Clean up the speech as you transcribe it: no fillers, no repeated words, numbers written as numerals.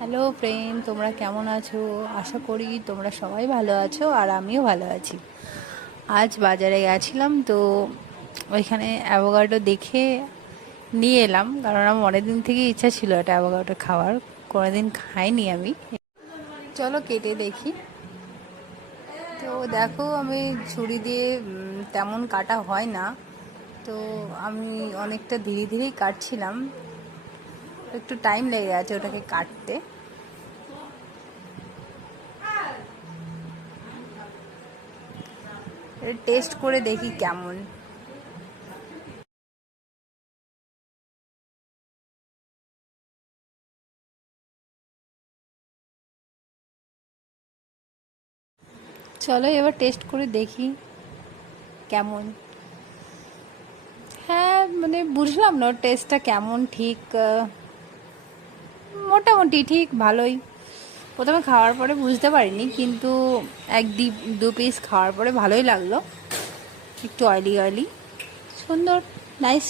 Hello friend, তোমরা কেমন আছো? আশা করি তোমরা সবাই ভালো আছো আর আমিও ভালো আছি। আজ বাজারে গেছিলাম তো ওইখানে অ্যাভোকাডো দেখে নিয়ে এলাম, কারণ আমার অনেকদিন থেকে ইচ্ছা ছিল এটা অ্যাভোকাডো খাওয়ার। কোনোদিন খাইনি আমি। চলো কেটে দেখি। তো দেখো, আমি ছুরি দিয়ে তেমন কাটা হয় না, তো আমি অনেকটা ধীরে ধীরেই কাটছিলাম। একটু টাইম লেগে গেছে ওটাকে কাটতে। টেস্ট করে দেখি কেমন। চলো এবার টেস্ট করে দেখি কেমন। হ্যাঁ, মানে বুঝলাম না ওর টেস্টটা কেমন, ঠিক মোটামুটি ঠিক ভালোই। প্রথমে খাওয়ার পরে বুঝতে পারিনি, কিন্তু এক দু পিস খাওয়ার পরে ভালোই লাগলো। একটু অয়েলি অয়েলি, সুন্দর, নাইস।